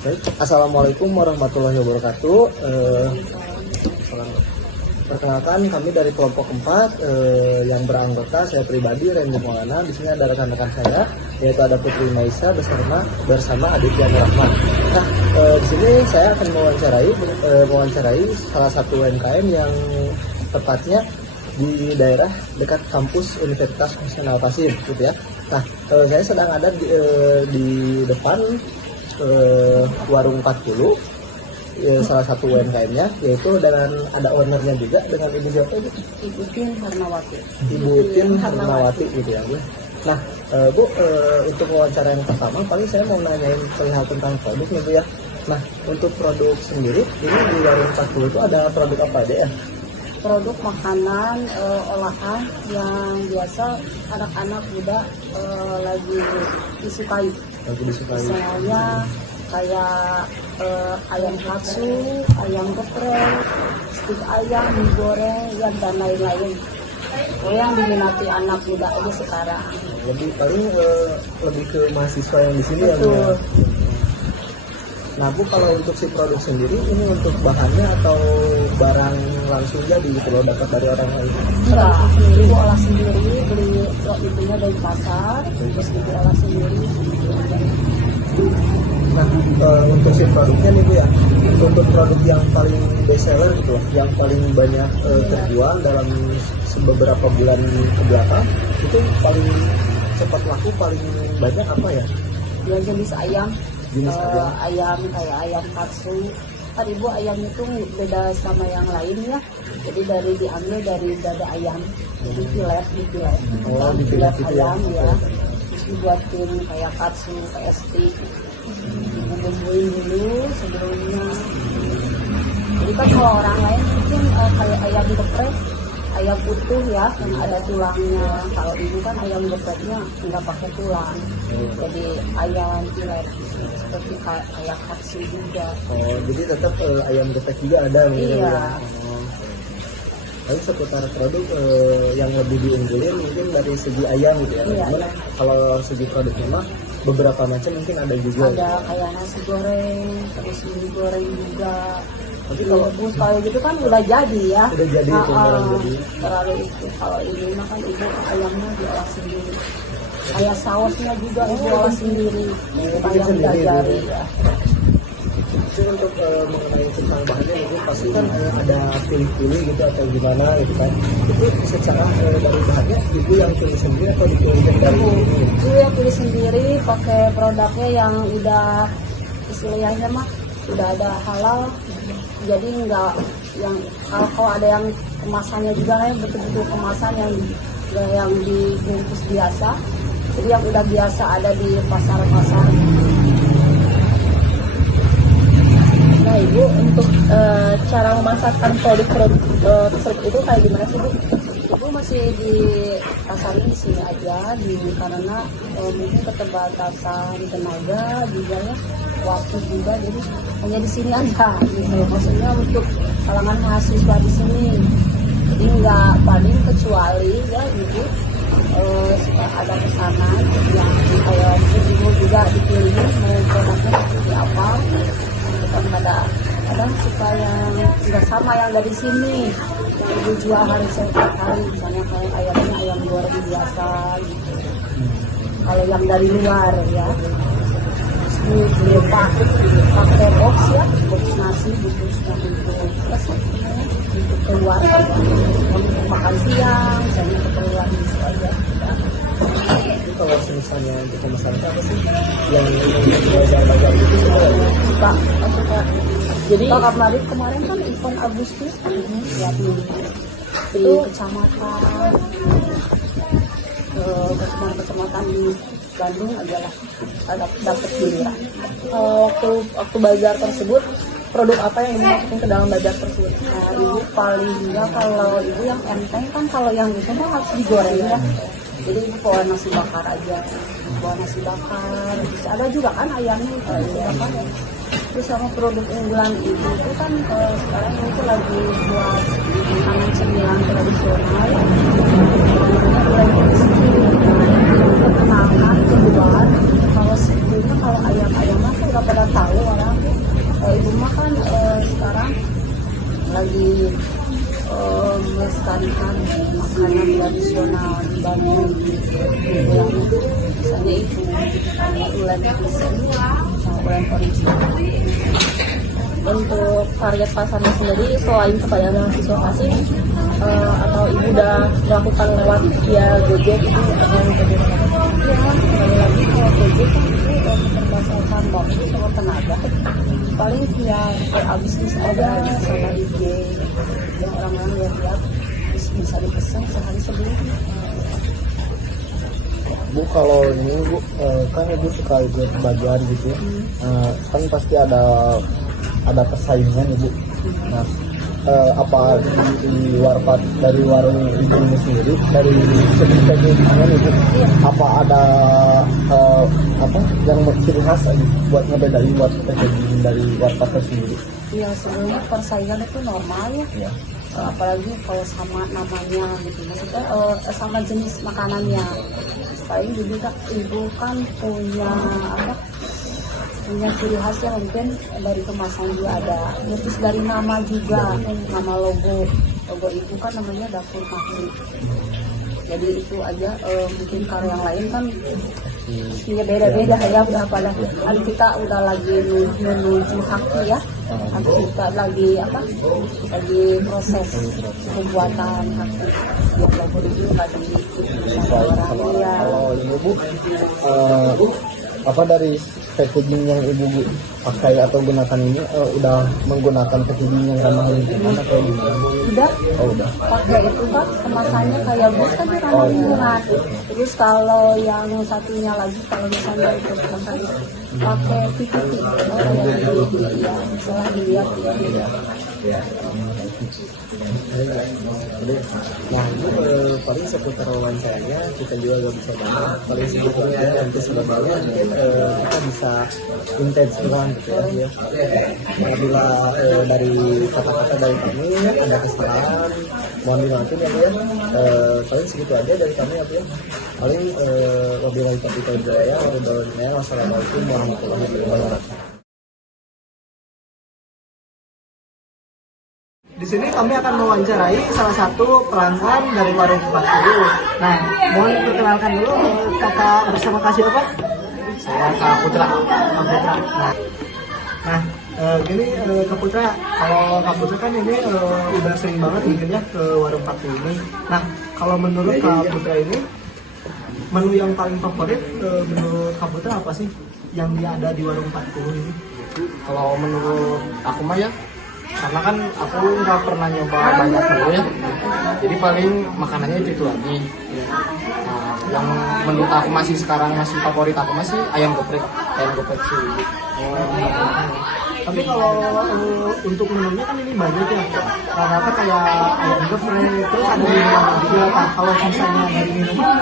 Baik, Assalamualaikum warahmatullahi wabarakatuh. Perkenalkan, kami dari kelompok 4 yang beranggota saya pribadi Randy Maulana. Di sini ada rekan-rekan saya, yaitu ada Putri Maisa bersama Aditya Rahmat. Nah, di sini saya akan mewawancarai salah satu UMKM yang tepatnya di daerah dekat kampus Universitas Nasional Pasir, gitu ya. Nah, saya sedang ada di depan warung 40, salah satu UMKM-nya, yaitu dengan ada ownernya juga, dengan Ibu siapa itu? Ibu Tin Harnawati. Ibu Tin Harnawati gitu ya Bu. Nah, Bu, untuk wawancara yang pertama paling saya mau nanyain perihal tentang produk nih Bu ya. Nah, untuk produk sendiri ini di warung 40 itu ada produk apa aja ya? Produk makanan olahan yang biasa anak-anak muda lagi disukai. Lagi disukai. Misalnya kayak ayam katsu, ayam geprek, stik ayam, mie goreng, dan lain-lain. Yang diminati anak muda aja sekarang. Lebih ke mahasiswa yang di sini ya Bu. Betul. Nah Bu, kalau untuk si produk sendiri ini untuk bahannya atau barang langsung jadi gitu loh, dapat dari orang lain? Enggak, ibu olah sendiri, beli itunya dari pasar, terus ibu olah sendiri. Nah, untuk si produknya nih Bu ya, untuk produk yang paling best seller gitu loh, yang paling banyak terjual dalam beberapa bulan ke belakang, itu paling cepat laku, paling banyak apa ya? Ya jenis ayam. Jenis ayam kayak ayam katsu. Kan ibu ayam itu beda sama yang lain ya. Jadi diambil dari dada ayam. Jadi filet. Oh, di filet itu ayam ya. Terus dibuatin kayak katsu, kayak steak. Bumbuin dulu sebelumnya. Jadi kan kalau orang lain mungkin kayak ayam geprek, ayam utuh ya, yang ada tulangnya. Kalau ini kan ayam gepreknya nggak pakai tulang. Jadi ayam filet seperti kayak katsu juga. Oh, jadi tetap ayam geprek juga ada gitu Iya. ya. Lalu seputar produk yang lebih diunggulin mungkin dari segi ayam gitu ya. Iya. Cuman kalau segi produknya mah beberapa macam mungkin ada juga. Ada kayak nasi goreng, terus mie goreng juga. Tapi Kalau gitu kan udah jadi ya. Udah jadi itu, beneran jadi. Terlalu itu. Kalau ini mah kan ibu ayamnya diolah sendiri. Kayak sausnya juga ibu olah sendiri. Ayam sendiri, jari Bu. ya. Jadi untuk mengenai tentang bahannya itu pasti kan ada pilih-pilih gitu atau gimana gitu kan. Itu secara dari bahannya ibu yang pilih sendiri atau dipilihkan dari ini? Ibu yang pilih sendiri, pakai produknya yang udah istilahnya mah udah ada halal. Jadi enggak yang kalau ada yang kemasannya juga kan betul-betul kemasan yang dibungkus biasa. Jadi yang udah biasa ada di pasar-pasar. Nah ibu, untuk cara memasarkan produk-produk tersebut itu kayak gimana sih Bu? Ibu masih di pasarin di sini aja, karena mungkin keterbatasan tenaga juga ya, waktu juga, jadi hanya di sini aja gitu. Maksudnya untuk kalangan mahasiswa di sini, jadi nggak paling kecuali ya ibu suka ada pesanan yang kayak ibu juga dipilih mau produknya seperti apa. Kan ada suka yang nggak sama yang dari sini yang ibu jual hari setiap hari, misalnya kayak ayamnya ayam goreng biasa gitu. Kalau yang dari luar ya di pakai box ya, box nasi gitu, terus untuk keluar untuk makan siang, misalnya keluar gitu aja. Jadi kalau misalnya untuk pemesanan apa sih yang bazar-bazar gitu Suka. Jadi kemarin kan event Agustus ya di kecamatan di Bandung adalah dapat giliran. Waktu bazar tersebut, produk apa yang ibu masukin ke dalam bazar tersebut? Nah, ibu paling enggak kalau ibu yang enteng kan, kalau yang itu mah harus digoreng ya. Jadi ibu bawa nasi bakar aja, bisa ada juga kan ayamnya kalau itu bakar. Terus sama produk unggulan ibu itu kan sekarang itu lagi buat makanan cemilan tradisional. Perkenalkan keluar kalau sebelumnya kalau ayam-ayamnya kan nggak pada tahu orang melestarikan makanan tradisional di Bandung yang misalnya itu ulat pisang sama ulat original. Untuk target pasarnya sendiri selain kepada mahasiswa asing atau ibu udah melakukan lewat via Gojek itu akan bagaimana? Ya, kembali lagi kalau Gojek kan itu keterbatasan waktu sama tenaga. Paling via bisnis aja sama IG yang orang-orang lihat bisa dipesan sehari sebelum. Bu, kalau ini Bu, kan Ibu suka ikut bagian gitu, kan pasti ada persaingan Ibu. Nah, apa di warpat dari warung Ibu ini sendiri, dari segi gimana Ibu? Apa ada apa yang ciri khas buat ngebedain buat packaging dari warpat tersendiri? Iya, sebenarnya persaingan itu normal ya. Ya. Apalagi kalau sama namanya gitu, maksudnya sama jenis makanannya. Paling juga ibu kan punya apa? Punya ciri khasnya mungkin dari kemasan juga ada, terus dari nama juga, nama logo ibu kan namanya Dapur Makri. Jadi itu aja, mungkin kalau yang lain kan ya beda-beda ya, udah pada aduh kita udah lagi menuju haki ya, kita lagi proses pembuatan haki yang logo itu lagi sama orang ya. Kalau ini Bu, apa dari packaging yang Ibu pakai atau gunakan ini udah menggunakan packaging yang ramah lingkungan atau gimana? Udah. Oh, udah. Pakai itu kan kemasannya kayak bus kan ramah lingkungan. Terus kalau yang satunya lagi kalau misalnya itu kemasan pakai PPT, ya salah dilihat ya. Nah, itu paling seputar wawancaranya kita juga gak bisa banyak. Paling segitu aja, nanti sebenarnya mungkin kita bisa intensifkan gitu ya. Apabila dari kata-kata dari kami ada kesalahan, mohon dimaafin ya Bu ya. Paling segitu aja dari kami ya Bu ya. Paling wabillahi taufiq wal hidayah. Wassalamualaikum warahmatullahi wabarakatuh. Di sini kami akan mewawancarai salah satu pelanggan dari warung 40. Nah, mohon diperkenalkan dulu kakak bersama kasih apa? Saya Kak Putra. Kak Putra. Nah, gini Kak Putra, kalau Kak Putra kan ini udah sering banget mungkin ya ke warung 40 ini. Nah, kalau menurut Kak Putra ini menu yang paling favorit menurut Kak Putra apa sih yang dia ada di warung 40 ini? Kalau menurut aku mah ya, karena kan aku nggak pernah nyoba banyak menu ya, jadi paling makanannya itu lagi. Nah, yang menurut aku masih sekarang masih favorit aku masih ayam geprek sih. Tapi kalau untuk menunya kan ini banyak ya, rata-rata kayak ayam geprek, terus ada minuman juga. Nah, kalau misalnya dari minuman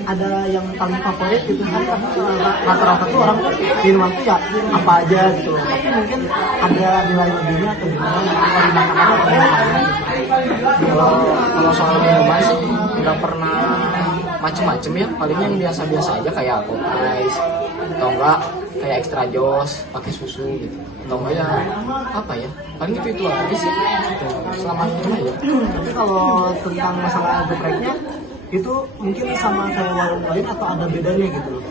ada yang paling favorit gitu kan, rata-rata tuh orang tuh minuman tuh ya apa aja gitu, tapi mungkin ada nilai lebihnya atau gimana dari makanan atau gimana gitu. Kalau soal minuman sih nggak pernah macem-macem ya, paling yang biasa-biasa aja kayak cold ice atau enggak kayak extra jos pakai susu gitu, atau enggak ya apa ya, paling itu aja sih selama ini ya. Tapi kalau tentang masalah gepreknya itu mungkin sama kayak warung lain atau ada bedanya gitu,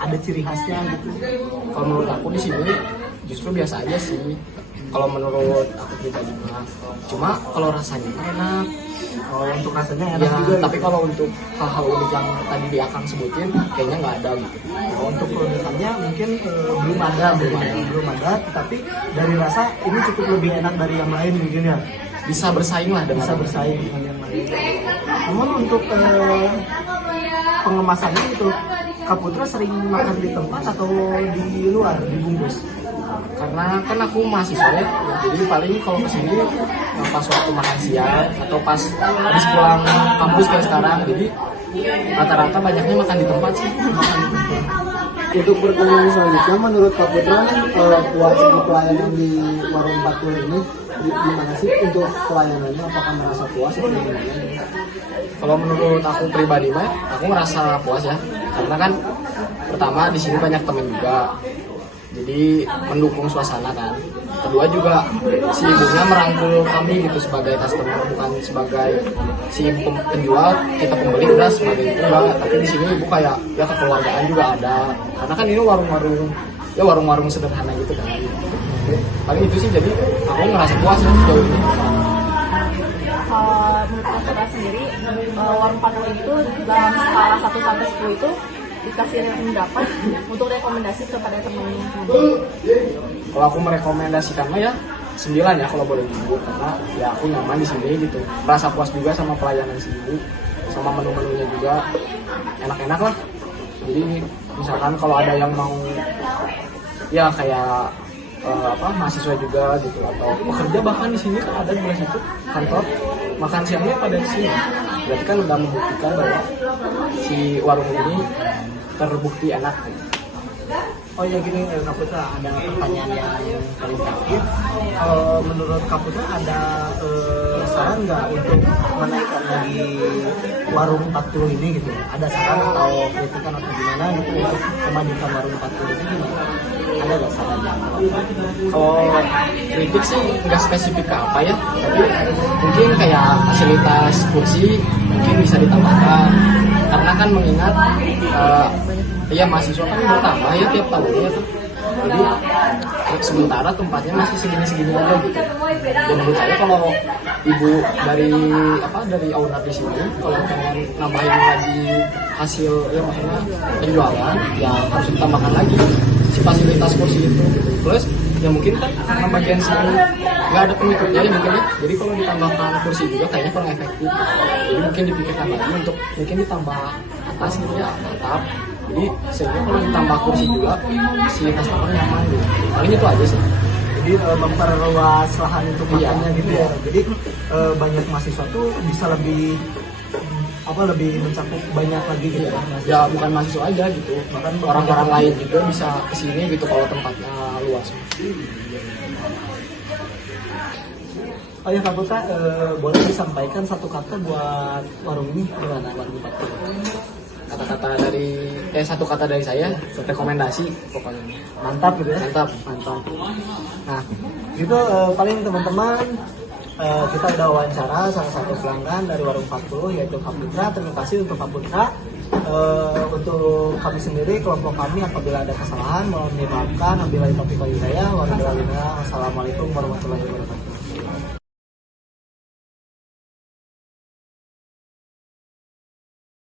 ada ciri khasnya gitu. Kalau menurut aku di sini justru biasa aja sih. Kalau menurut aku pribadi mah, cuma kalau rasanya enak. Kalau untuk rasanya enak Ya, juga. tapi kalau untuk hal-hal unik yang tadi di Akang sebutin, kayaknya nggak ada gitu. Kalau untuk produkannya mungkin belum ada, tapi dari rasa ini cukup lebih enak dari yang lain mungkin ya. Bisa bersaing lah dengan Bisa bersaing dengan yang lain. Namun untuk pengemasannya itu Kak Putra sering makan di tempat atau di luar dibungkus? karena kan aku mahasiswa ya, jadi paling kalau kesini pas waktu makan siang atau pas habis pulang kampus kayak sekarang, jadi rata-rata banyaknya makan di tempat sih. Untuk pertanyaan selanjutnya, menurut Kak Putra puas untuk pelayanan di warung 40 ini gimana sih untuk pelayanannya? Apakah merasa puas atau gimana? Kalau menurut aku pribadi mah, aku ngerasa puas ya, karena kan pertama di sini banyak temen juga, jadi mendukung suasana kan. kedua juga si ibunya merangkul kami gitu sebagai customer, bukan sebagai si penjual, kita pembeli beras sebagai itu enggak. Tapi di sini ibu kayak ya kekeluargaan juga ada, karena kan ini warung-warung sederhana gitu kan. Paling itu sih, jadi aku ngerasa puas sejauh ini. Menurut Kak sendiri, warung 40 itu dalam skala 1 sampai 10 itu dikasih rating berapa untuk rekomendasi kepada teman-teman? Kalau aku merekomendasikan ya 9 ya kalau boleh disebut, karena ya aku nyaman di sini gitu, merasa puas juga sama pelayanan si ibu, sama menu-menunya juga enak-enak lah. Jadi misalkan kalau ada yang mau ya kayak mahasiswa juga gitu atau pekerja bahkan di sini kan ada di belas itu kantor, makan siangnya pada di sini, berarti kan udah membuktikan bahwa si warung ini terbukti enak. Oh ya gini, Kak Putra, ada pertanyaan yang paling terakhir. Menurut Kak Putra ada saran nggak untuk menaikkan lagi warung 40 ini gitu? Ada saran atau kritikan atau gimana gitu untuk memajukan warung 40 ini gimana? Ada nggak sarannya? Kalau kritik sih nggak spesifik ke apa ya, tapi mungkin kayak fasilitas kursi mungkin bisa ditambahkan, karena kan mengingat ya mahasiswa kan bertambah ya tiap tahunnya tuh. Jadi sementara tempatnya masih segini-segini aja gitu. Dan menurut saya kalau ibu dari owner di sini kalau pengen nambahin lagi hasil ya maksudnya penjualan ya harus ditambahkan lagi si fasilitas kursi itu gitu. Plus ya mungkin kan karena bagian sini nggak ada pengikutnya ya mungkin ya. Jadi kalau ditambahkan kursi juga kayaknya kurang efektif. Jadi mungkin dipikirkan lagi untuk mungkin ditambah atas gitu ya, atap. Jadi sehingga kalau ditambah kursi juga si customer nyaman gitu. Paling itu aja sih. Jadi memperluas lahan untuk makannya gitu ya. Jadi banyak mahasiswa tuh bisa lebih mencakup banyak lagi gitu ya. Ya bukan mahasiswa aja gitu, bahkan orang-orang lain juga bisa kesini gitu kalau tempatnya luas. Oh ya Kak Putra, boleh disampaikan satu kata buat warung ini gimana warung 40? Satu kata dari saya, rekomendasi pokoknya. Mantap gitu ya. Mantap. Nah, gitu paling teman-teman kita udah wawancara salah satu pelanggan dari warung 40 yaitu Kak Putra. Terima kasih untuk Kak Putra. Untuk kami sendiri, kelompok kami apabila ada kesalahan mohon dimaafkan. Wabillahi taufiq wal hidayah. Wassalamualaikum warahmatullahi wabarakatuh.